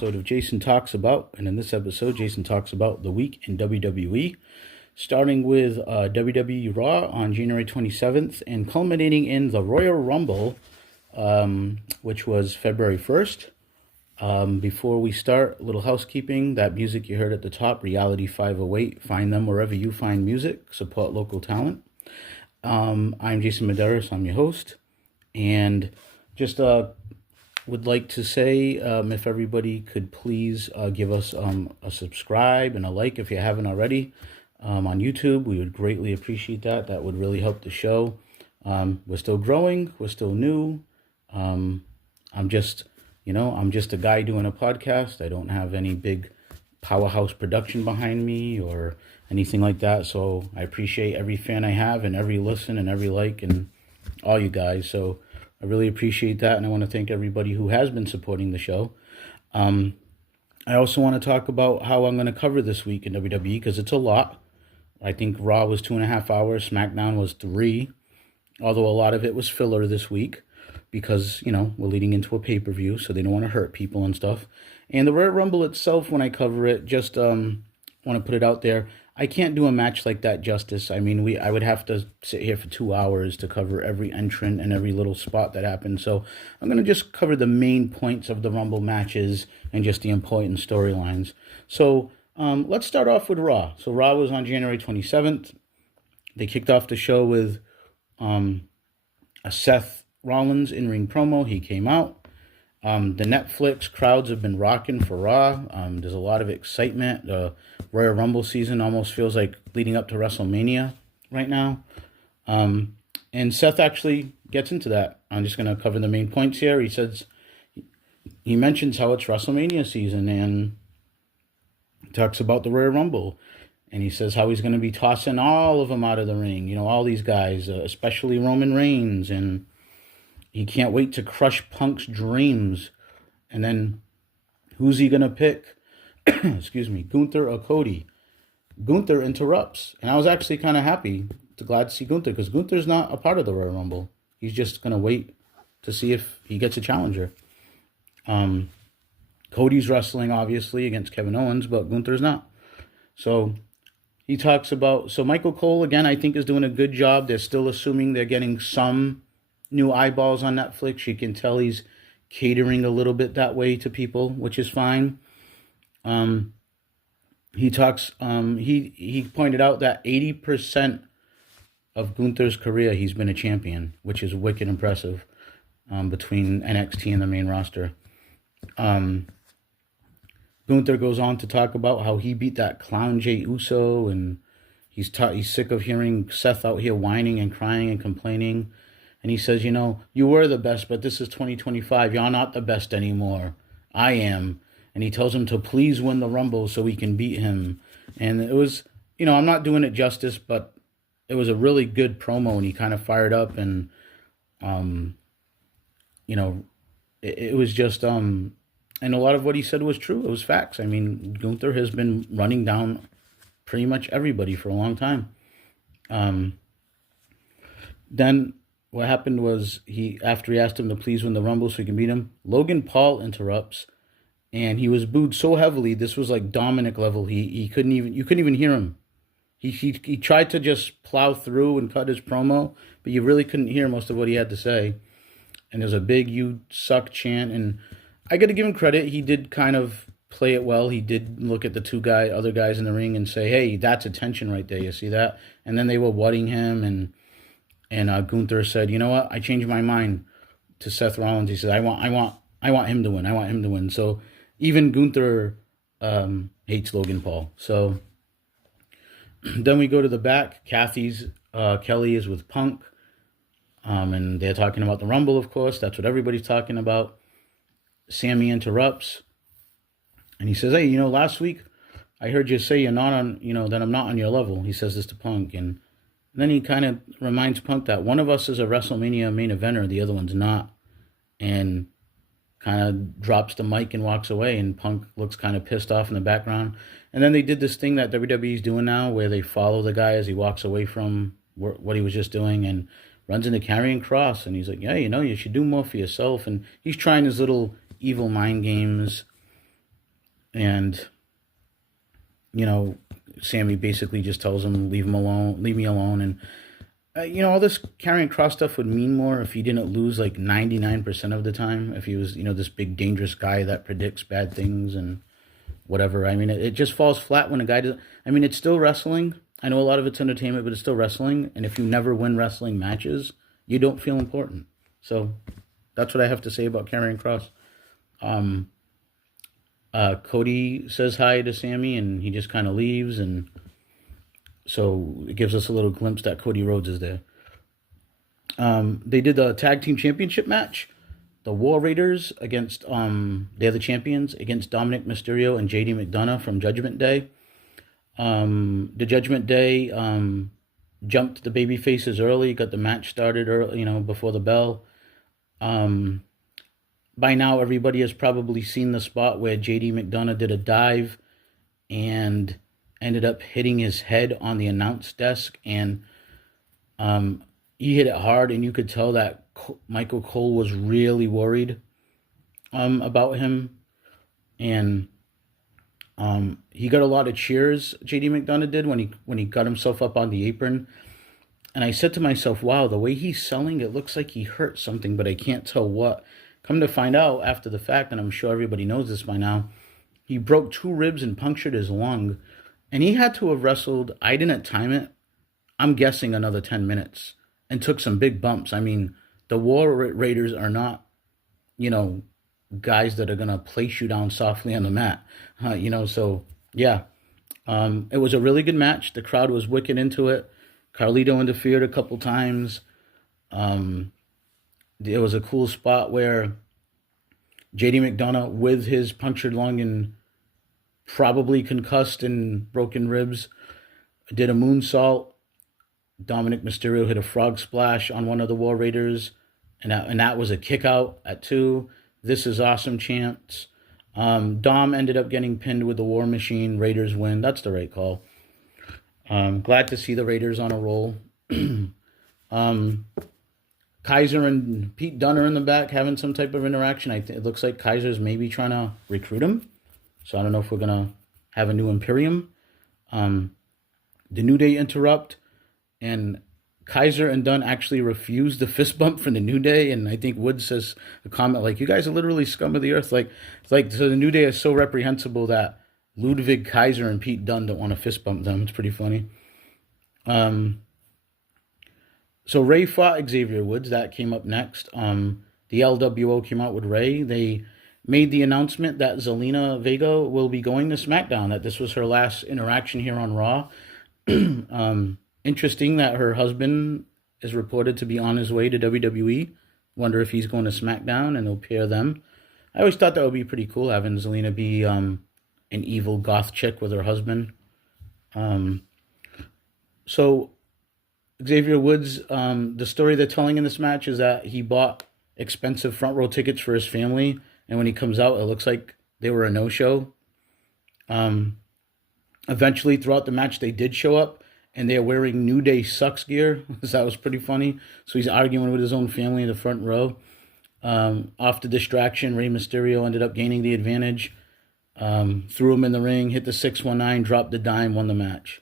episode of Jason Talks About. And in this episode, Jason talks about the week in WWE, starting with WWE Raw on January 27th and culminating in the Royal Rumble, which was February 1st. Before we start, a little housekeeping. That music you heard at the top, Reality 508, find them wherever you find music. Support local talent. I'm Jason Medeiros. I'm your host. And just would like to say if everybody could please give us a subscribe and a like if you haven't already on YouTube. We would greatly appreciate that. That would really help the show. We're still growing. We're still new. I'm just a guy doing a podcast. I don't have any big powerhouse production behind me or anything like that. So I appreciate every fan I have and every listen and every like and all you guys. So I really appreciate that, and I want to thank everybody who has been supporting the show. I also want to talk about how I'm going to cover this week in WWE because it's a lot. I think Raw was 2.5 hours, SmackDown was 3, although a lot of it was filler this week because, we're leading into a pay-per-view, so they don't want to hurt people and stuff. And the Royal Rumble itself, when I cover it, just want to put it out there, I can't do a match like that justice. I mean, I would have to sit here for 2 hours to cover every entrant and every little spot that happened. So I'm going to just cover the main points of the Rumble matches and just the important storylines. So let's start off with Raw. So Raw was on January 27th. They kicked off the show with a Seth Rollins in-ring promo. He came out. The Netflix crowds have been rocking for Raw. There's a lot of excitement. The Royal Rumble season almost feels like leading up to WrestleMania right now. And Seth actually gets into that. I'm just going to cover the main points here. He mentions how it's WrestleMania season and talks about the Royal Rumble. And he says how he's going to be tossing all of them out of the ring. All these guys, especially Roman Reigns, and he can't wait to crush Punk's dreams. And then who's he going to pick? Excuse me, Gunther or Cody? Gunther interrupts. And I was actually kind of happy, glad to see Gunther, because Gunther's not a part of the Royal Rumble. He's just going to wait to see if he gets a challenger. Cody's wrestling, obviously, against Kevin Owens, but Gunther's not. So he talks about... So Michael Cole, again, I think is doing a good job. They're still assuming they're getting some new eyeballs on Netflix. You can tell he's catering a little bit that way to people, which is fine. He talks, he pointed out that 80% of Gunther's career, he's been a champion, which is wicked impressive, between NXT and the main roster. Gunther goes on to talk about how he beat that clown Jey Uso, and he's sick of hearing Seth out here whining and crying and complaining. And he says, you were the best, but this is 2025. You're not the best anymore. I am. And he tells him to please win the Rumble so he can beat him. And it was, I'm not doing it justice, but it was a really good promo, and he kind of fired up. And, it was just, and a lot of what he said was true. It was facts. I mean, Gunther has been running down pretty much everybody for a long time. Then what happened was after he asked him to please win the Rumble so he can beat him, Logan Paul interrupts, and he was booed so heavily. This was like Dominic level. You couldn't even hear him. He tried to just plow through and cut his promo, but you really couldn't hear most of what he had to say. And there's a big "you suck" chant, and I got to give him credit. He did kind of play it well. He did look at the other guys in the ring and say, "Hey, that's attention right there. You see that?" And then they were wutting him, and Gunther said, "You know what? I changed my mind," to Seth Rollins. He said, "I want him to win. I want him to win." So even Gunther hates Logan Paul. So then we go to the back. Kelly is with Punk, and they're talking about the Rumble, of course. That's what everybody's talking about. Sammy interrupts, and he says, "Hey, last week I heard you say you're not on, that I'm not on your level." He says this to Punk, and then he kind of reminds Punk that one of us is a WrestleMania main eventer, the other one's not, and kind of drops the mic and walks away, and Punk looks kind of pissed off in the background. And then they did this thing that WWE's doing now where they follow the guy as he walks away from what he was just doing and runs into Karrion Kross, and he's like, "Yeah, you should do more for yourself." And he's trying his little evil mind games. And, you know, Sammy basically just tells him, leave me alone. And, all this carrying cross stuff would mean more if he didn't lose like 99% of the time. If he was, this big dangerous guy that predicts bad things and whatever. I mean, it just falls flat when a guy does. I mean, it's still wrestling. I know a lot of it's entertainment, but it's still wrestling. And if you never win wrestling matches, you don't feel important. So that's what I have to say about Karrion Kross. Cody says hi to Sammy, and he just kind of leaves, and so it gives us a little glimpse that Cody Rhodes is there. They did the tag team championship match. The War Raiders against they're the champions, against Dominic Mysterio and JD McDonough from Judgment Day. The Judgment Day jumped the baby faces early, got the match started early, before the bell. By now, everybody has probably seen the spot where JD McDonough did a dive and ended up hitting his head on the announce desk, and he hit it hard, and you could tell that Michael Cole was really worried about him, and he got a lot of cheers. JD McDonough did when he got himself up on the apron, and I said to myself, "Wow, the way he's selling, it looks like he hurt something, but I can't tell what." Come to find out after the fact, and I'm sure everybody knows this by now, he broke 2 ribs and punctured his lung, and he had to have wrestled. I didn't time it. I'm guessing another 10 minutes, and took some big bumps. I mean, the War Raiders are not, guys that are going to place you down softly on the mat. So, yeah. It was a really good match. The crowd was wicked into it. Carlito interfered a couple times. There was a cool spot where JD McDonough, with his punctured lung and probably concussed and broken ribs, did a moonsault. Dominic Mysterio hit a frog splash on one of the War Raiders, and that was a kick out at 2. This is awesome chants. Dom ended up getting pinned with the War Machine. Raiders win. That's the right call. Glad to see the Raiders on a roll. Kaiser and Pete Dunne are in the back having some type of interaction. It looks like Kaiser's maybe trying to recruit him. So I don't know if we're going to have a new Imperium. The New Day interrupt, and Kaiser and Dunne actually refuse the fist bump from the New Day. And I think Woods says a comment like, "You guys are literally scum of the earth." So the New Day is so reprehensible that Ludwig Kaiser and Pete Dunne don't want to fist bump them. It's pretty funny. So Ray fought Xavier Woods. That came up next. The LWO came out with Ray. They made the announcement that Zelina Vega will be going to SmackDown, that this was her last interaction here on Raw. Interesting that her husband is reported to be on his way to WWE. Wonder if he's going to SmackDown and they'll pair them. I always thought that would be pretty cool, having Zelina be an evil goth chick with her husband. So Xavier Woods, the story they're telling in this match is that he bought expensive front row tickets for his family, and when he comes out, it looks like they were a no-show. Eventually, throughout the match, they did show up, and they're wearing New Day Sucks gear. So that was pretty funny. So he's arguing with his own family in the front row. Off the distraction, Rey Mysterio ended up gaining the advantage. Threw him in the ring, hit the 619, dropped the dime, won the match.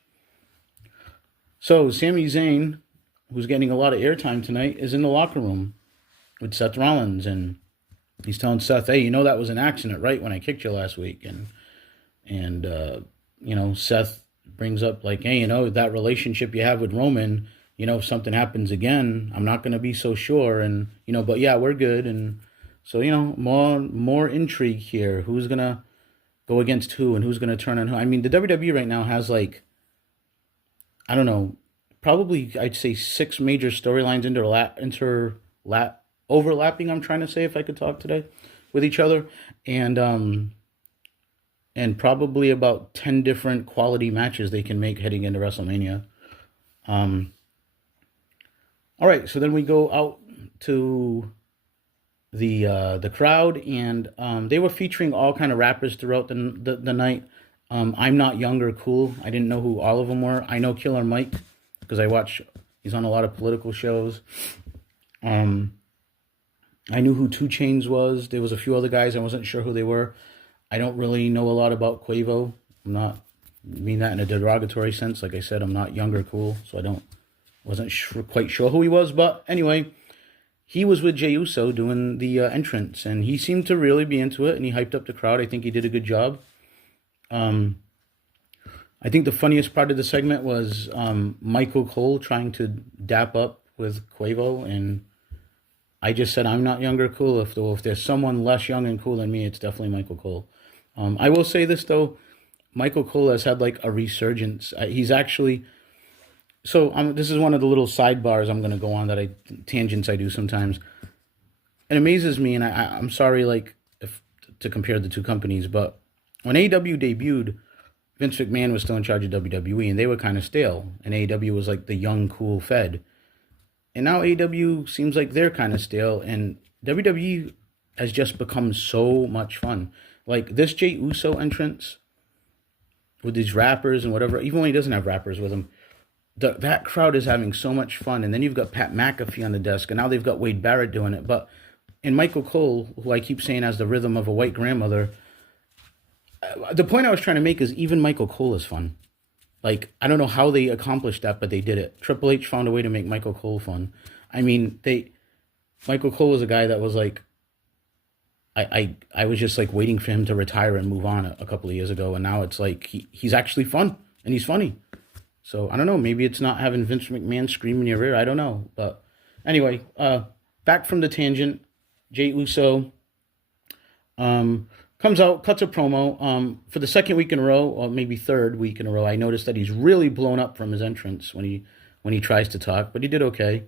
So Sami Zayn, who's getting a lot of airtime tonight, is in the locker room with Seth Rollins, and he's telling Seth, "Hey, that was an accident, right, when I kicked you last week?" And Seth brings up like, "Hey, that relationship you have with Roman, if something happens again, I'm not going to be so sure, and but yeah, we're good." And so more intrigue here. Who's going to go against who, and who's going to turn on who? I mean, the WWE right now has I don't know, probably I'd say 6 major storylines overlapping, I'm trying to say, if I could talk today, with each other, and probably about 10 different quality matches they can make heading into WrestleMania. All right, so then we go out to the crowd, and they were featuring all kind of rappers throughout the night. I'm Not Young or Cool. I didn't know who all of them were. I know Killer Mike because he's on a lot of political shows. I knew who 2 Chainz was. There was a few other guys. I wasn't sure who they were. I don't really know a lot about Quavo. I'm not mean that in a derogatory sense. Like I said, I'm not younger cool, so wasn't quite sure who he was. But anyway, he was with Jey Uso doing the entrance, and he seemed to really be into it, and he hyped up the crowd. I think he did a good job. I think the funniest part of the segment was Michael Cole trying to dap up with Quavo, and I just said I'm not younger cool. If there's someone less young and cool than me, it's definitely Michael Cole. I will say this though, Michael Cole has had like a resurgence. He's actually this is one of the little sidebars I'm going to go on that tangents I do sometimes. It amazes me, and I'm sorry, like to compare the two companies, but when AEW debuted, Vince McMahon was still in charge of WWE, and they were kind of stale, and AEW was like the young, cool Fed. And now AEW seems like they're kind of stale, and WWE has just become so much fun. Like this Jey Uso entrance with these rappers and whatever, even when he doesn't have rappers with him, that crowd is having so much fun. And then you've got Pat McAfee on the desk, and now they've got Wade Barrett doing it. But in Michael Cole, who I keep saying has the rhythm of a white grandmother, the point I was trying to make is even Michael Cole is fun. Like, I don't know how they accomplished that, but they did it. Triple H found a way to make Michael Cole fun. I mean, Michael Cole was a guy that was like, I was just like waiting for him to retire and move on a couple of years ago, and now it's like he's actually fun and he's funny. So I don't know, maybe it's not having Vince McMahon scream in your ear. I don't know, but anyway, back from the tangent. Jey Uso comes out, cuts a promo. For the second week in a row, or maybe third week in a row, I noticed that he's really blown up from his entrance when he tries to talk, but he did okay.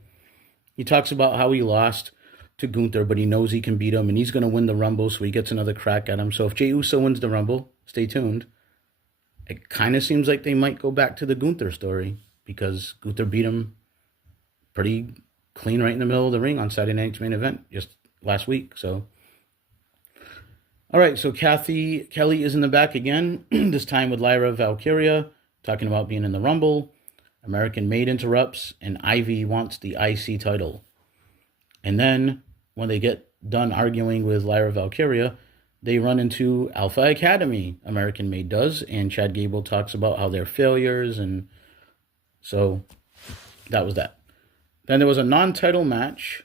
He talks about how he lost to Gunther, but he knows he can beat him, and he's going to win the Rumble, so he gets another crack at him. So if Jey Uso wins the Rumble, stay tuned. It kind of seems like they might go back to the Gunther story, because Gunther beat him pretty clean right in the middle of the ring on Saturday Night's Main Event just last week. So, all right, so Kathy Kelly is in the back again, this time with Lyra Valkyria, talking about being in the Rumble. American Maid interrupts, and Ivy wants the IC title. And then, when they get done arguing with Lyra Valkyria, they run into Alpha Academy, American Maid does, and Chad Gable talks about how they're failures, and so that was that. Then there was a non-title match,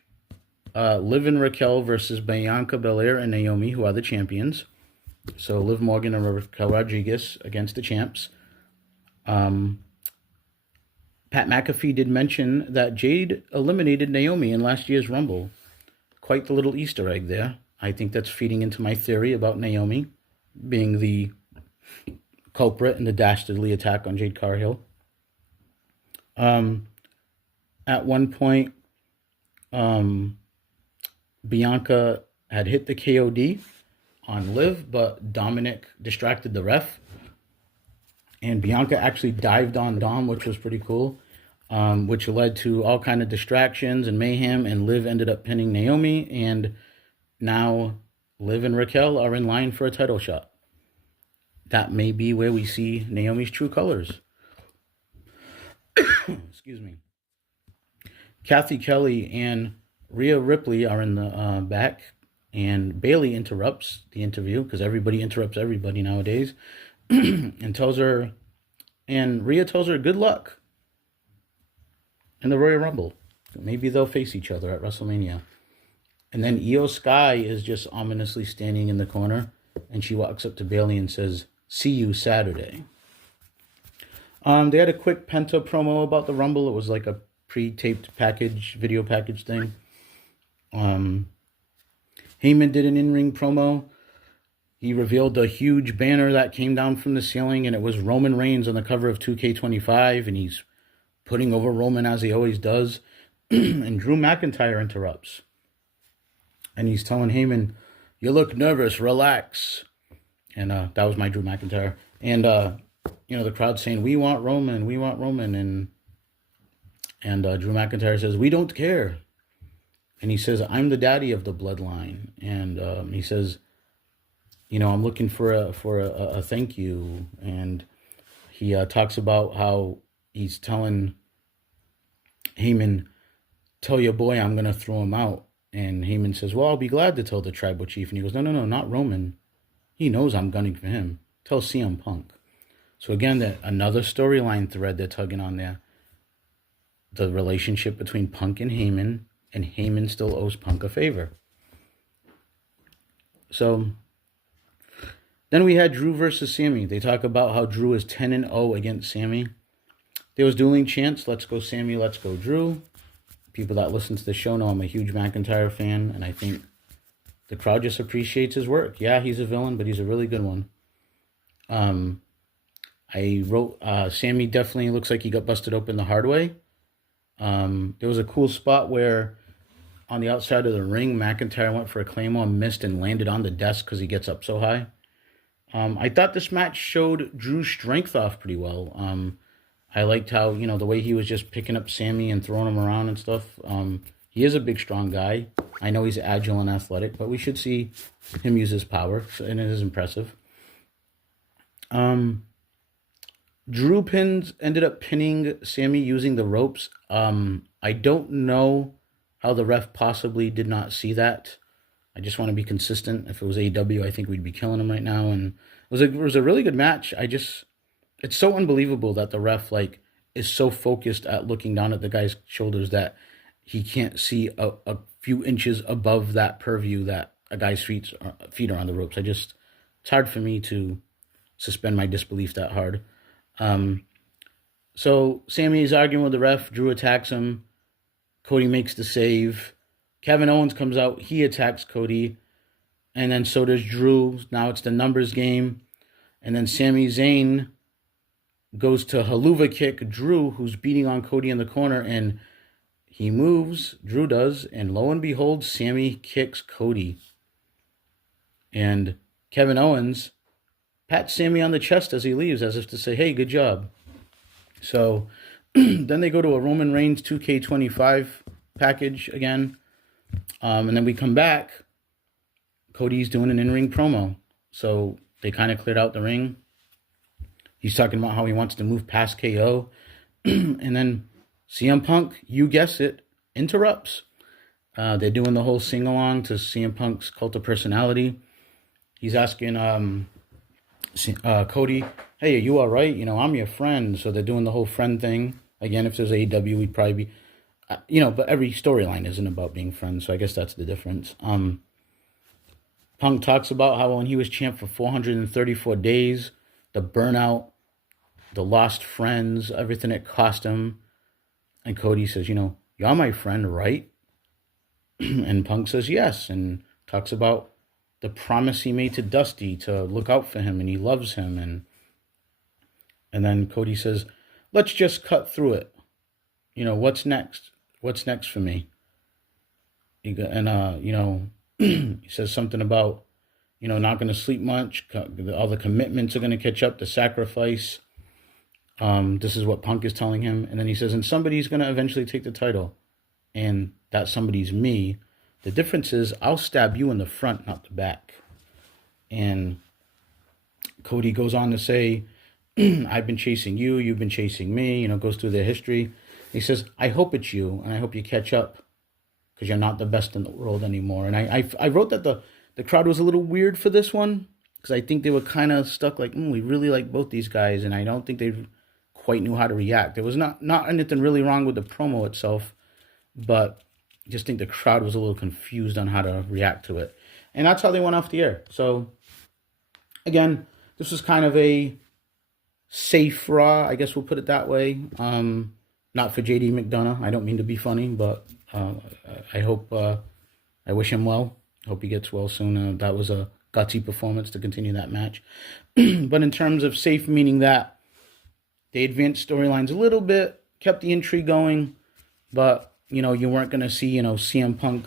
Liv and Raquel versus Bianca Belair and Naomi, who are the champions. So Liv Morgan and Raquel Rodriguez against the champs. Pat McAfee did mention that Jade eliminated Naomi in last year's Rumble. Quite the little Easter egg there. I think that's feeding into my theory about Naomi being the culprit in the dastardly attack on Jade Cargill. At one point, Bianca had hit the KOD on Liv, but Dominic distracted the ref. And Bianca actually dived on Dom, which was pretty cool, which led to all kind of distractions and mayhem, and Liv ended up pinning Naomi, and now Liv and Raquel are in line for a title shot. That may be where we see Naomi's true colors. Excuse me. Kathy Kelly and Rhea Ripley are in the back, and Bayley interrupts the interview, because everybody interrupts everybody nowadays, and Rhea tells her good luck in the Royal Rumble. Maybe they'll face each other at WrestleMania. And then Io Sky is just ominously standing in the corner, and she walks up to Bayley and says, "See you Saturday." They had a quick Penta promo about the Rumble. It was like a pre-taped video package thing. Heyman did an in-ring promo. He revealed the huge banner that came down from the ceiling, and it was Roman Reigns on the cover of 2K25, and he's putting over Roman as he always does. And Drew McIntyre interrupts. And he's telling Heyman, "You look nervous, relax." And that was my Drew McIntyre. And, the crowd's saying, we want Roman. And Drew McIntyre says, "We don't care." And he says, "I'm the daddy of the bloodline." And he says, "I'm looking for a thank you." And he talks about how he's telling Heyman, "Tell your boy I'm going to throw him out." And Heyman says, "Well, I'll be glad to tell the tribal chief." And he goes, No, not Roman. He knows I'm gunning for him. Tell CM Punk. So again, that another storyline thread they're tugging on there. The relationship between Punk and Heyman still owes Punk a favor. So then we had Drew versus Sammy. They talk about how Drew is 10-0 against Sammy. There was dueling chants, let's go Sammy, let's go Drew. People that listen to the show know I'm a huge McIntyre fan, and I think the crowd just appreciates his work. Yeah, he's a villain, but he's a really good one. I wrote, Sammy definitely looks like he got busted open the hard way. There was a cool spot where on the outside of the ring, McIntyre went for a Claymore, missed, and landed on the desk because he gets up so high. I thought this match showed Drew's strength off pretty well. I liked how, the way he was just picking up Sammy and throwing him around and stuff. He is a big, strong guy. I know he's agile and athletic, but we should see him use his power, and it is impressive. Drew ended up pinning Sammy using the ropes. I don't know how the ref possibly did not see that. I just want to be consistent. If it was AEW, I think we'd be killing him right now. And it was a really good match. It's so unbelievable that the ref is so focused at looking down at the guy's shoulders that he can't see a few inches above that purview that a guy's feet are on the ropes. It's hard for me to suspend my disbelief that hard. So Sammy is arguing with the ref. Drew attacks him. Cody makes the save. Kevin Owens comes out. He attacks Cody. And then so does Drew. Now it's the numbers game. And then Sami Zayn goes to haluva kick Drew, who's beating on Cody in the corner. And he moves. Drew does. And lo and behold, Sami kicks Cody. And Kevin Owens pats Sami on the chest as he leaves, as if to say, hey, good job. So then they go to a Roman Reigns 2K25 package again. And then we come back. Cody's doing an in-ring promo. So they kind of cleared out the ring. He's talking about how he wants to move past KO. And then CM Punk, you guess it, interrupts. They're doing the whole sing-along to CM Punk's Cult of Personality. He's asking Cody, hey, are you all right? I'm your friend. So they're doing the whole friend thing. Again, if there's AEW, we'd probably be, but every storyline isn't about being friends. So I guess that's the difference. Punk talks about how when he was champ for 434 days, the burnout, the lost friends, everything it cost him. And Cody says, you're my friend, right? And Punk says yes, and talks about the promise he made to Dusty to look out for him, and he loves him. And then Cody says, let's just cut through it. What's next? What's next for me? He says something about, not going to sleep much. All the commitments are going to catch up, the sacrifice. This is what Punk is telling him. And then he says, and somebody's going to eventually take the title. And that somebody's me. The difference is I'll stab you in the front, not the back. And Cody goes on to say, I've been chasing you. You've been chasing me. Goes through their history. He says, I hope it's you, and I hope you catch up because you're not the best in the world anymore. And I wrote that the crowd was a little weird for this one because I think they were kind of stuck we really like both these guys, and I don't think they quite knew how to react. There was not anything really wrong with the promo itself, but I just think the crowd was a little confused on how to react to it. And that's how they went off the air. So, again, this was kind of a safe Raw, I guess we'll put it that way. Not for JD McDonough. I don't mean to be funny, but I hope, I wish him well. Hope he gets well soon. That was a gutsy performance to continue that match. But in terms of safe, meaning that they advanced storylines a little bit, kept the intrigue going, but, you weren't going to see, CM Punk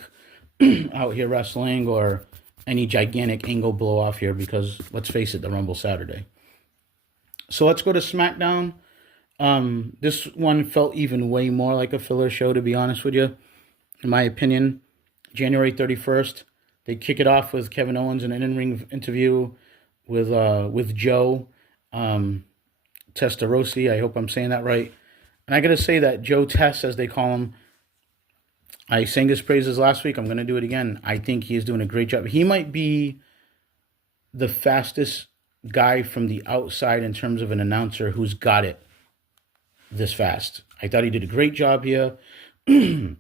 out here wrestling or any gigantic angle blow off here because, let's face it, the Rumble Saturday. So let's go to SmackDown. This one felt even way more like a filler show, to be honest with you. In my opinion, January 31st, they kick it off with Kevin Owens in an in-ring interview with Joe Testarossa. I hope I'm saying that right. And I got to say that Joe Test, as they call him, I sang his praises last week. I'm going to do it again. I think he is doing a great job. He might be the fastest guy from the outside in terms of an announcer who's got it this fast. I thought he did a great job here. Kevin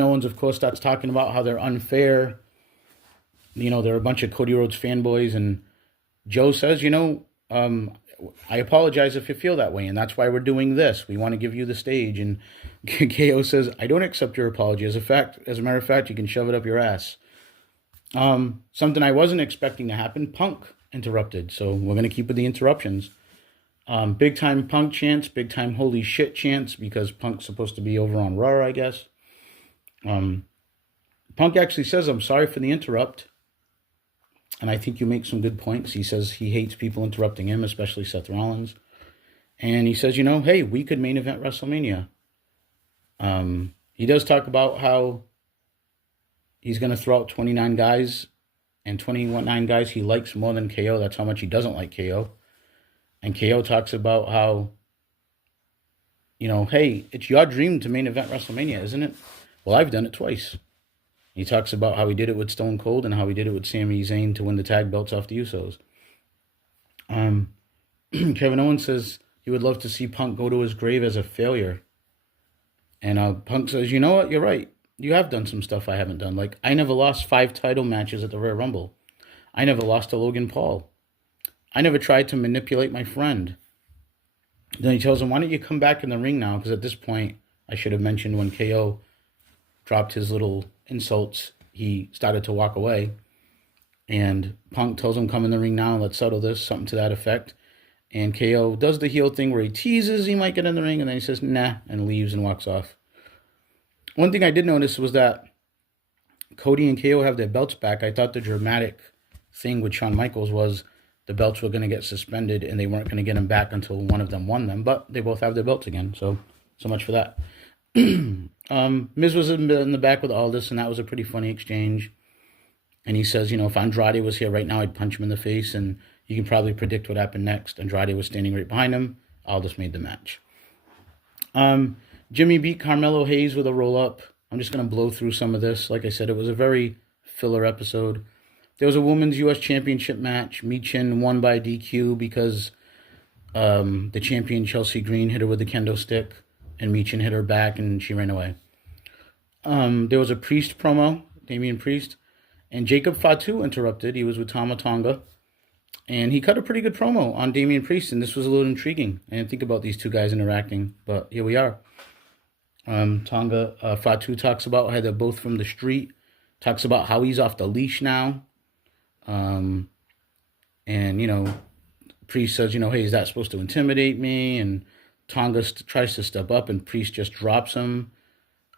Owens, of course, starts talking about how they're unfair. They're a bunch of Cody Rhodes fanboys, and Joe says, I apologize if you feel that way, and that's why we're doing this. We want to give you the stage. And KO says, I don't accept your apology. As a matter of fact, you can shove it up your ass. Something I wasn't expecting to happen, Punk interrupted. So we're going to keep with the interruptions. Big time Punk chants, big time holy shit chants, because Punk's supposed to be over on Raw, I guess. Punk actually says, I'm sorry for the interrupt. And I think you make some good points. He says he hates people interrupting him, especially Seth Rollins. And he says, hey, we could main event WrestleMania. He does talk about how he's going to throw out 29 guys, and 29 guys he likes more than KO. That's how much he doesn't like KO. And KO talks about how, hey, it's your dream to main event WrestleMania, isn't it? Well, I've done it twice. He talks about how he did it with Stone Cold and how he did it with Sami Zayn to win the tag belts off the Usos. Kevin Owens says he would love to see Punk go to his grave as a failure. And Punk says, you know what? You're right. You have done some stuff I haven't done. Like, I never lost 5 title matches at the Royal Rumble. I never lost to Logan Paul. I never tried to manipulate my friend. Then he tells him, why don't you come back in the ring now? Because at this point, I should have mentioned when KO dropped his little insults, he started to walk away. And Punk tells him, come in the ring now and let's settle this, something to that effect. And KO does the heel thing where he teases he might get in the ring, and then he says, nah, and leaves and walks off. One thing I did notice was that Cody and KO have their belts back. I thought the dramatic thing with Shawn Michaels was the belts were going to get suspended and they weren't going to get them back until one of them won them, but they both have their belts again, so much for that. Miz was in the back with Aldis, and that was a pretty funny exchange. And he says, if Andrade was here right now, I'd punch him in the face, and you can probably predict what happened next. Andrade was standing right behind him. Aldis made the match. Jimmy beat Carmelo Hayes with a roll-up. I'm just going to blow through some of this. Like I said, it was a very filler episode. There was a Women's U.S. Championship match. Michin won by DQ because the champion Chelsea Green hit her with the kendo stick, and Michin hit her back, and she ran away. There was a Priest promo, Damian Priest, and Jacob Fatu interrupted. He was with Tama Tonga, and he cut a pretty good promo on Damian Priest, and this was a little intriguing. I didn't think about these two guys interacting, but here we are. Fatu talks about how they're both from the street, talks about how he's off the leash now, and, Priest says, hey, is that supposed to intimidate me? And Tonga tries to step up, and Priest just drops him.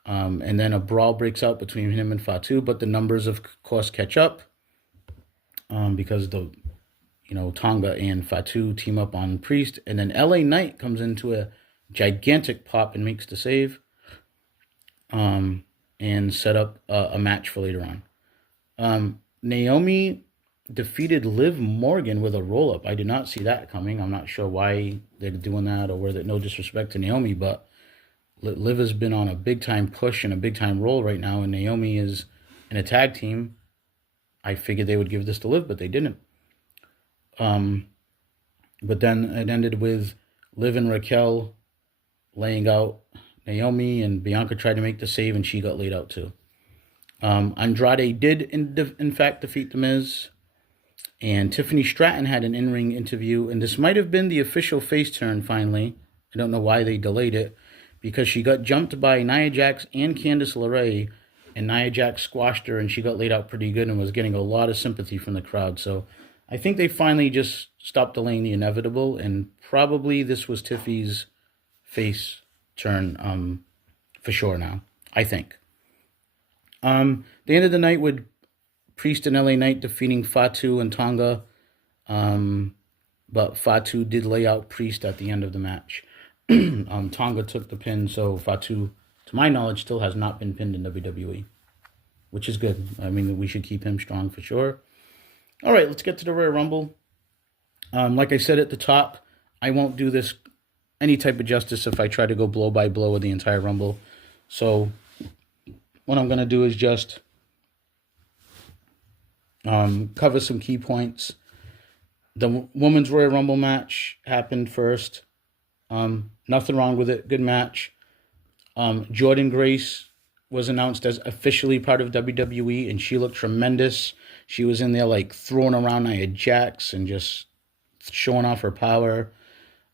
And then a brawl breaks out between him and Fatu, but the numbers, of course, catch up because Tonga and Fatu team up on Priest. And then LA Knight comes into a gigantic pop and makes the save and set up a match for later on. Naomi defeated Liv Morgan with a roll-up. I did not see that coming. I'm not sure why they're doing that, or whether, no disrespect to Naomi, but Liv has been on a big-time push and a big-time roll right now, and Naomi is in a tag team. I figured they would give this to Liv, but they didn't. But then it ended with Liv and Raquel laying out Naomi, and Bianca tried to make the save, and she got laid out too. Andrade did, in fact, defeat The Miz. And Tiffany Stratton had an in-ring interview, and this might have been the official face turn finally. I don't know why they delayed it, because she got jumped by Nia Jax and Candice LeRae, and Nia Jax squashed her, and she got laid out pretty good and was getting a lot of sympathy from the crowd. So I think they finally just stopped delaying the inevitable, and probably this was Tiffy's face turn for sure now, I think. They ended the night with Priest and LA Knight defeating Fatu and Tonga, but Fatu did lay out Priest at the end of the match. Tonga took the pin, so Fatu, to my knowledge, still has not been pinned in WWE, which is good. I mean, we should keep him strong for sure. All right, let's get to the Royal Rumble. Like I said at the top, I won't do this any type of justice if I try to go blow by blow with the entire Rumble. So what I'm going to do is just cover some key points. The Women's Royal Rumble match happened first. Nothing wrong with it. Good match. Jordan Grace was announced as officially part of WWE, and she looked tremendous. She was in there like throwing around Nia Jax and just showing off her power.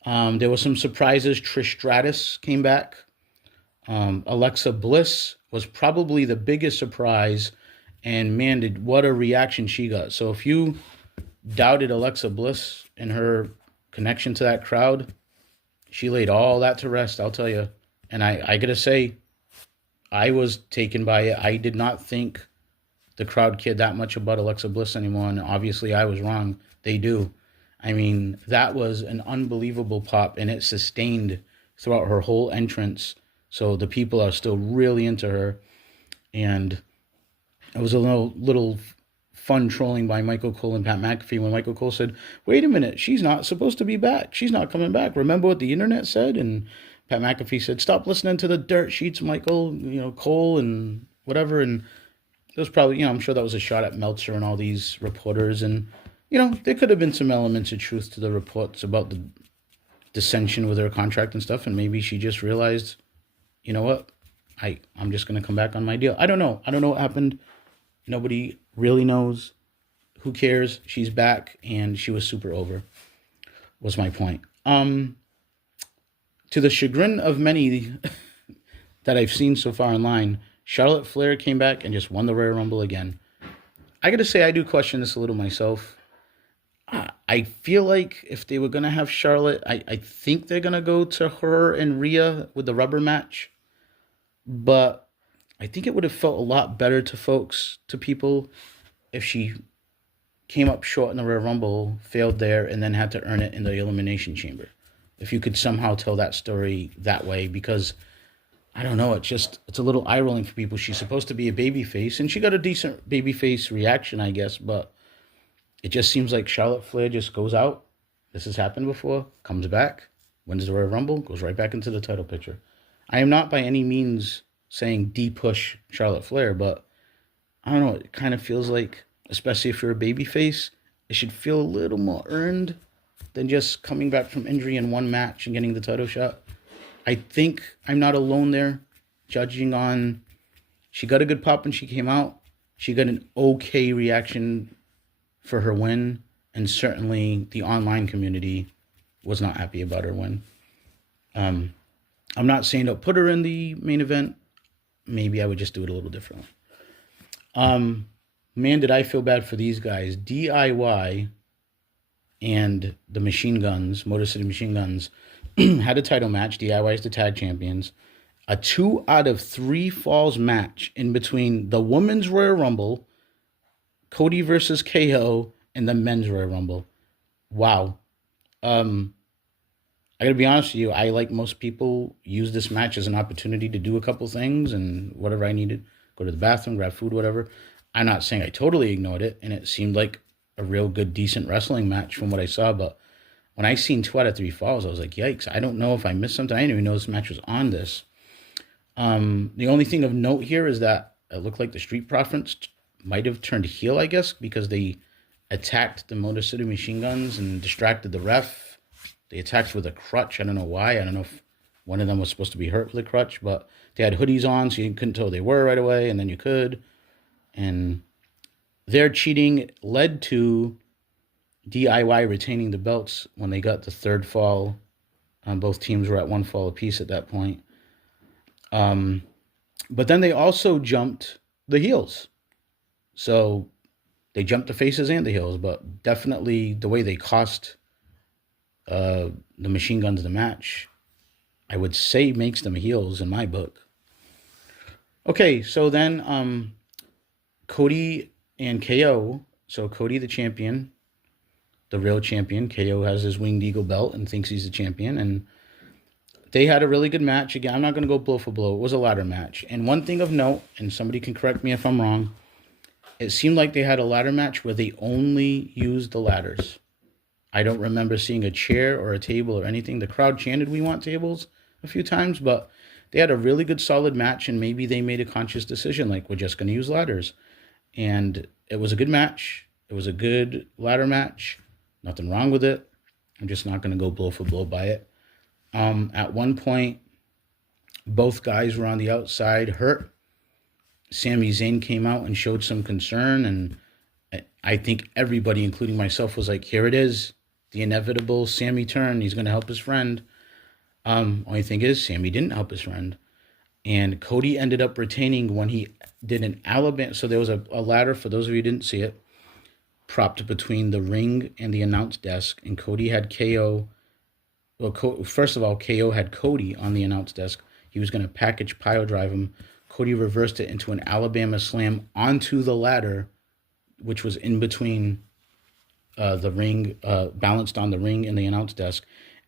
There were some surprises. Trish Stratus came back. Alexa Bliss was probably the biggest surprise, and man, what a reaction she got. So if you doubted Alexa Bliss and her connection to that crowd, she laid all that to rest, I'll tell you. And I gotta say, I was taken by it. I did not think the crowd cared that much about Alexa Bliss anymore, and obviously I was wrong. They do. I mean, that was an unbelievable pop, and it sustained throughout her whole entrance. So the people are still really into her. And it was a little fun trolling by Michael Cole and Pat McAfee when Michael Cole said, wait a minute, she's not supposed to be back. She's not coming back. Remember what the internet said? And Pat McAfee said, stop listening to the dirt sheets, Michael, Cole and whatever. And it was probably, I'm sure that was a shot at Meltzer and all these reporters. And, there could have been some elements of truth to the reports about the dissension with her contract and stuff. And maybe she just realized, you know what, I'm just going to come back on my deal. I don't know. I don't know what happened. Nobody really knows. Who cares? She's back, and she was super over, was my point. To the chagrin of many that I've seen so far online, Charlotte Flair came back and just won the Royal Rumble again. I got to say, I do question this a little myself. I feel like if they were going to have Charlotte, I think they're going to go to her and Rhea with the rubber match. But I think it would have felt a lot better to people, if she came up short in the Royal Rumble, failed there, and then had to earn it in the Elimination Chamber. If you could somehow tell that story that way, because, I don't know, it's a little eye-rolling for people. She's supposed to be a babyface, and she got a decent babyface reaction, I guess, but it just seems like Charlotte Flair just goes out. This has happened before, comes back, wins the Royal Rumble, goes right back into the title picture. I am not by any means saying de-push Charlotte Flair, but I don't know, it kind of feels like, especially if you're a babyface, it should feel a little more earned than just coming back from injury in one match and getting the title shot. I think I'm not alone there, judging on, she got a good pop when she came out. She got an okay reaction for her win, and certainly the online community was not happy about her win. I'm not saying don't put her in the main event. Maybe I would just do it a little differently. Man, did I feel bad for these guys. DIY and the Machine Guns, Motor City Machine Guns, had a title match. DIY is the tag champions. A 2 out of 3 falls match in between the Women's Royal Rumble, Cody versus KO, and the Men's Royal Rumble. Wow. I gotta be honest with you, I, like most people, use this match as an opportunity to do a couple things and whatever I needed. Go to the bathroom, grab food, whatever. I'm not saying I totally ignored it, and it seemed like a real good, decent wrestling match from what I saw, but when I seen 2 out of 3 falls, I was like, yikes, I don't know if I missed something. I didn't even know this match was on this. The only thing of note here is that it looked like the Street Profits might have turned heel, I guess, because they attacked the Motor City Machine Guns and distracted the ref. They attacked with a crutch. I don't know why. I don't know if one of them was supposed to be hurt with a crutch, but they had hoodies on, so you couldn't tell they were right away, and then you could. And their cheating led to DIY retaining the belts when they got the third fall. Both teams were at 1 fall apiece at that point. But then they also jumped the heels. So they jumped the faces and the heels, but definitely the way they cost the Machine Guns the match, I would say makes them heels in my book. Okay, so then Cody and KO. So Cody the champion, the real champion. KO has his Winged Eagle belt and thinks he's the champion. And they had a really good match. Again, I'm not going to go blow for blow. It was a ladder match. And one thing of note, and somebody can correct me if I'm wrong, it seemed like they had a ladder match where they only used the ladders. I don't remember seeing a chair or a table or anything. The crowd chanted, "We want tables," a few times, but they had a really good solid match, and maybe they made a conscious decision, like, we're just going to use ladders. And it was a good match. It was a good ladder match. Nothing wrong with it. I'm just not going to go blow for blow by it. At one point, both guys were on the outside hurt. Sami Zayn came out and showed some concern, and I think everybody, including myself, was like, here it is, the inevitable Sami turn. He's going to help his friend. Only thing is, Sami didn't help his friend. And Cody ended up retaining when he did an Alabama. So there was a ladder, for those of you who didn't see it, propped between the ring and the announce desk. And Cody had KO. Well, first of all, KO had Cody on the announce desk. He was going to package pile drive him. Cody reversed it into an Alabama slam onto the ladder, which was in between the ring, balanced on the ring and the announce desk.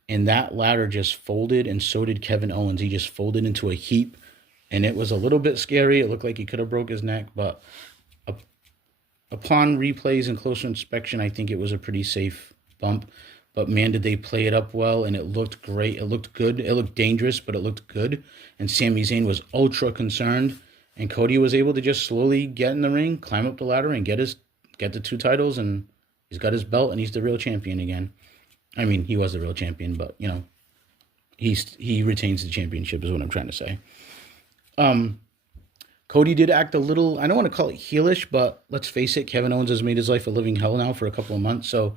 And that ladder just folded, and so did Kevin Owens. He just folded into a heap, and it was a little bit scary. It looked like he could have broke his neck, but upon replays and closer inspection, I think it was a pretty safe bump. But man, did they play it up well, and it looked great. It looked good. It looked dangerous, but it looked good. And Sami Zayn was ultra concerned, and Cody was able to just slowly get in the ring, climb up the ladder, and get the 2 titles, and he's got his belt, and he's the real champion again. I mean, he was the real champion, but you know, he retains the championship is what I'm trying to say. Cody did act a little, I don't want to call it heelish, but let's face it, Kevin Owens has made his life a living hell now for a couple of months. So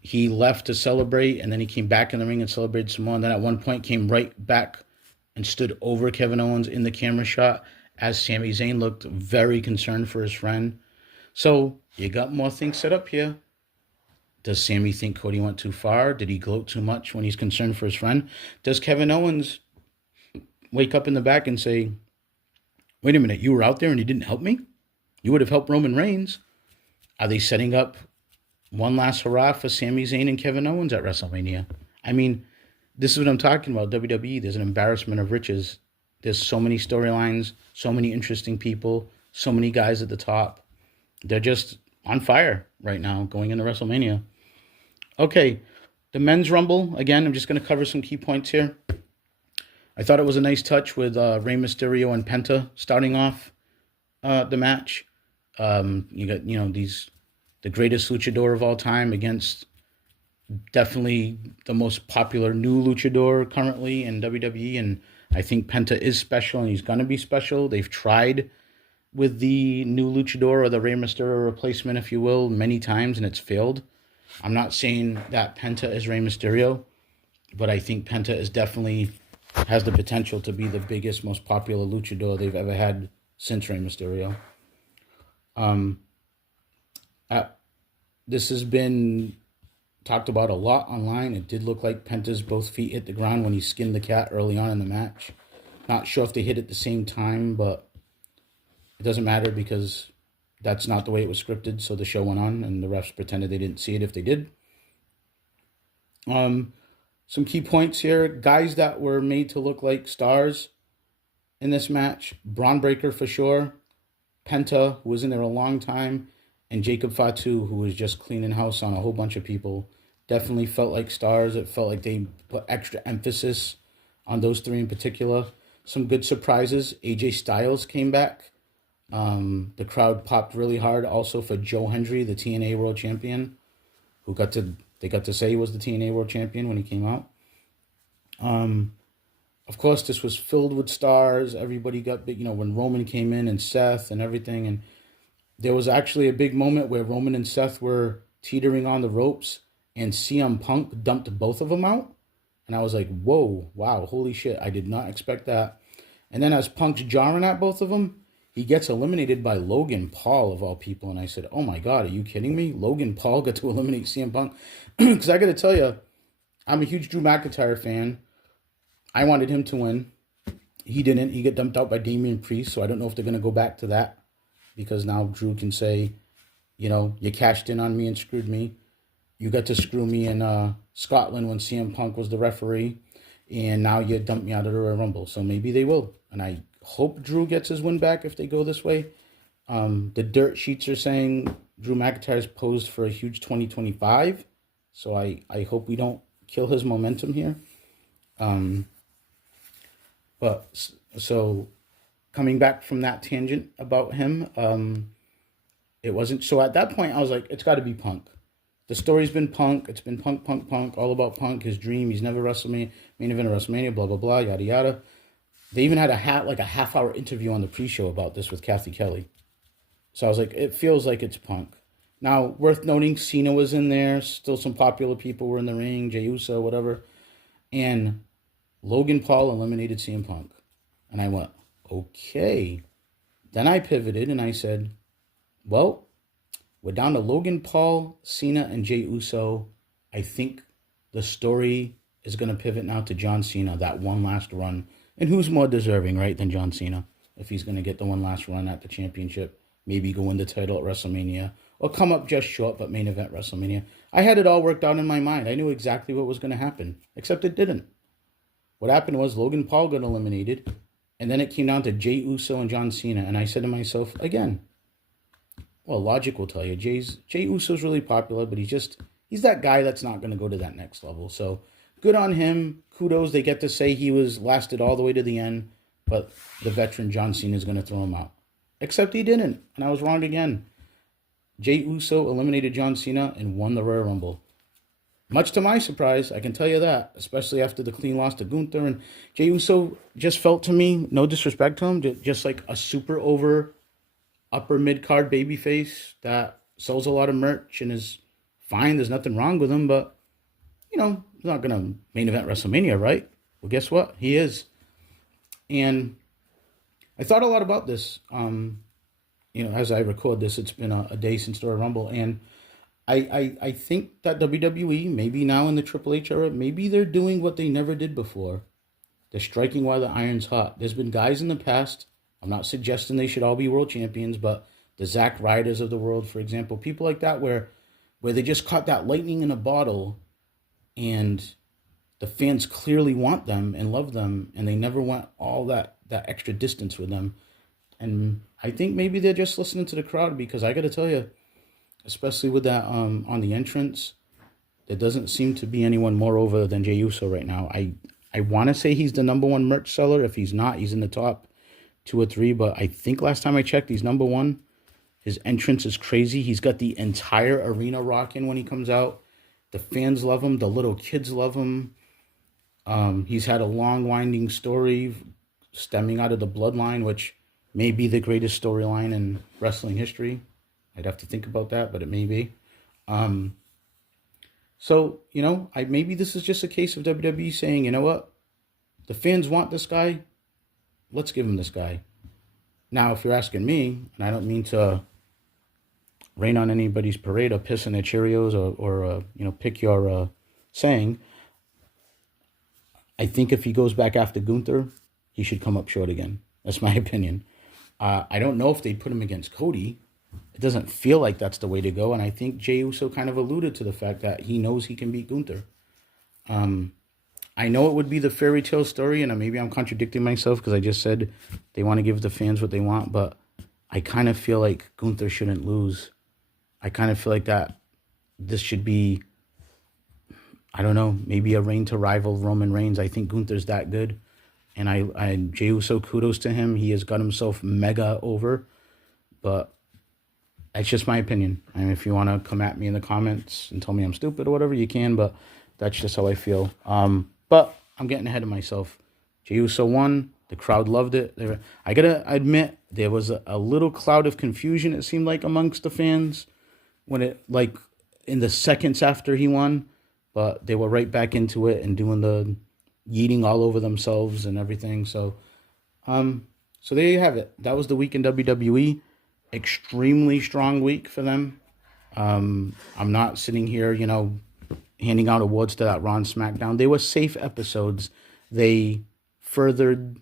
he left to celebrate, and then he came back in the ring and celebrated some more. And then at one point came right back and stood over Kevin Owens in the camera shot as Sami Zayn looked very concerned for his friend. So you got more things set up here. Does Sami think Cody went too far? Did he gloat too much when he's concerned for his friend? Does Kevin Owens wake up in the back and say, wait a minute, you were out there and you didn't help me? You would have helped Roman Reigns. Are they setting up one last hurrah for Sami Zayn and Kevin Owens at WrestleMania? I mean, this is what I'm talking about, WWE. There's an embarrassment of riches. There's so many storylines, so many interesting people, so many guys at the top. They're just on fire right now going into WrestleMania. Okay, the men's rumble. Again, I'm just going to cover some key points here. I thought it was a nice touch with Rey Mysterio and Penta starting off the match. You got, the greatest luchador of all time against definitely the most popular new luchador currently in WWE. And I think Penta is special, and he's going to be special. They've tried with the new luchador, or the Rey Mysterio replacement, if you will, many times, and it's failed. I'm not saying that Penta is Rey Mysterio, but I think Penta is definitely has the potential to be the biggest, most popular luchador they've ever had since Rey Mysterio. This has been talked about a lot online. It did look like Penta's both feet hit the ground when he skinned the cat early on in the match. Not sure if they hit at the same time, but it doesn't matter because that's not the way it was scripted. So the show went on, and the refs pretended they didn't see it if they did. Some key points here. Guys that were made to look like stars in this match. Braun Breaker for sure. Penta, who was in there a long time. And Jacob Fatu, who was just cleaning house on a whole bunch of people. Definitely felt like stars. It felt like they put extra emphasis on those 3 in particular. Some good surprises. AJ Styles came back. The crowd popped really hard also for Joe Hendry, the TNA World Champion, who they got to say he was the TNA World Champion when he came out. Of course, this was filled with stars. Everybody got big, when Roman came in and Seth and everything. And there was actually a big moment where Roman and Seth were teetering on the ropes, and CM Punk dumped both of them out. And I was like, whoa, wow, holy shit. I did not expect that. And then as Punk's jarring at both of them, he gets eliminated by Logan Paul, of all people. And I said, oh my God, are you kidding me? Logan Paul got to eliminate CM Punk? Because I got to tell you, I'm a huge Drew McIntyre fan. I wanted him to win. He didn't. He got dumped out by Damian Priest, so I don't know if they're going to go back to that. Because now Drew can say, you cashed in on me and screwed me. You got to screw me in Scotland when CM Punk was the referee. And now you dumped me out of the Royal Rumble. So maybe they will. And I hope Drew gets his win back if they go this way. The dirt sheets are saying Drew McIntyre's posed for a huge 2025. So I hope we don't kill his momentum here. But so coming back from that tangent about him, It wasn't. So at that point, I was like, it's got to be Punk. The story's been Punk. It's been Punk, Punk, Punk, all about Punk, his dream. He's never WrestleMania, main event of WrestleMania, blah, blah, blah, yada, yada. They even had a half-hour interview on the pre-show about this with Kathy Kelly. So I was like, it feels like it's Punk. Now, worth noting, Cena was in there. Still some popular people were in the ring, Jey Uso, whatever. And Logan Paul eliminated CM Punk. And I went, okay. Then I pivoted and I said, well, we're down to Logan Paul, Cena, and Jey Uso. I think the story is going to pivot now to John Cena, that one last run. And who's more deserving, right, than John Cena? If he's going to get the one last run at the championship, maybe go win the title at WrestleMania, or come up just short, but main event WrestleMania. I had it all worked out in my mind. I knew exactly what was going to happen, except it didn't. What happened was Logan Paul got eliminated, and then it came down to Jey Uso and John Cena. And I said to myself, again, well, logic will tell you, Jey Uso's really popular, but he's that guy that's not going to go to that next level. So good on him. Kudos. They get to say he lasted all the way to the end, but the veteran John Cena is going to throw him out. Except he didn't, and I was wrong again. Jey Uso eliminated John Cena and won the Royal Rumble. Much to my surprise, I can tell you that, especially after the clean loss to Gunther. And Jey Uso just felt to me, no disrespect to him, just like a super over upper mid-card babyface that sells a lot of merch and is fine. There's nothing wrong with him, but, he's not going to main event WrestleMania, right? Well, guess what? He is. And I thought a lot about this. As I record this, it's been a day since the Royal Rumble, and I think that WWE, maybe now in the Triple H era, maybe they're doing what they never did before. They're striking while the iron's hot. There's been guys in the past, I'm not suggesting they should all be world champions, but the Zack Ryders of the world, for example, people like that where they just caught that lightning in a bottle and the fans clearly want them and love them, and they never went all that extra distance with them. And I think maybe they're just listening to the crowd, because I got to tell you, especially with that on the entrance, there doesn't seem to be anyone more over than Jey Uso right now. I want to say he's the number one merch seller. If he's not, he's in the top 2 or 3. But I think last time I checked, he's number 1. His entrance is crazy. He's got the entire arena rocking when he comes out. The fans love him. The little kids love him. He's had a long, winding story stemming out of the bloodline, which may be the greatest storyline in wrestling history. I'd have to think about that, but it may be. So, maybe this is just a case of WWE saying, you know what? The fans want this guy. Let's give him this guy. Now, if you're asking me, and I don't mean to rain on anybody's parade or piss in their Cheerios or pick your saying, I think if he goes back after Gunther, he should come up short again. That's my opinion. I don't know if they'd put him against Cody. It doesn't feel like that's the way to go, and I think Jey Uso kind of alluded to the fact that he knows he can beat Gunther. I know it would be the fairy tale story, and maybe I'm contradicting myself because I just said they want to give the fans what they want, but I kind of feel like Gunther shouldn't lose. I kind of feel like that this should be, I don't know, maybe a reign to rival Roman Reigns. I think Gunther's that good, and Jey Uso, kudos to him. He has got himself mega over, but that's just my opinion. And if you want to come at me in the comments and tell me I'm stupid or whatever, you can, but that's just how I feel. But I'm getting ahead of myself. Jey Uso won. The crowd loved it. I got to admit, there was a little cloud of confusion, it seemed like, amongst the fans when in the seconds after he won. But they were right back into it and doing the yeeting all over themselves and everything. So there you have it. That was the week in WWE. Extremely strong week for them. I'm not sitting here, handing out awards to that Raw and SmackDown. They were safe episodes. They furthered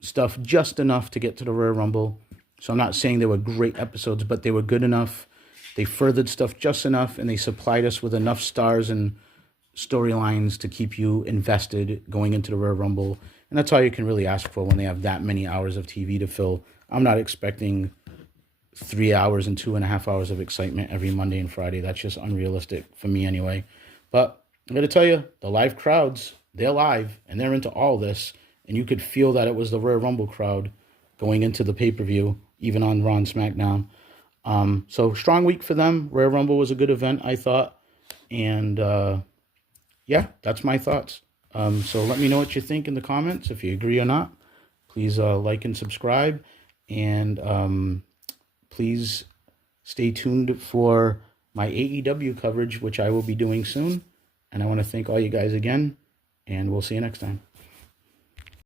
stuff just enough to get to the Royal Rumble. So I'm not saying they were great episodes, but they were good enough. They furthered stuff just enough, and they supplied us with enough stars and storylines to keep you invested going into the Royal Rumble. And that's all you can really ask for when they have that many hours of TV to fill. I'm not expecting 3 hours and 2.5 hours of excitement every Monday and Friday. That's just unrealistic for me anyway. But I'm going to tell you, the live crowds, they're live and they're into all this. And you could feel that it was the Royal Rumble crowd going into the pay-per-view, even on Raw and SmackDown. So strong week for them. Royal Rumble was a good event, I thought. And yeah, that's my thoughts. So let me know what you think in the comments, if you agree or not. Please like and subscribe. And please stay tuned for my AEW coverage, which I will be doing soon. And I want to thank all you guys again. And we'll see you next time.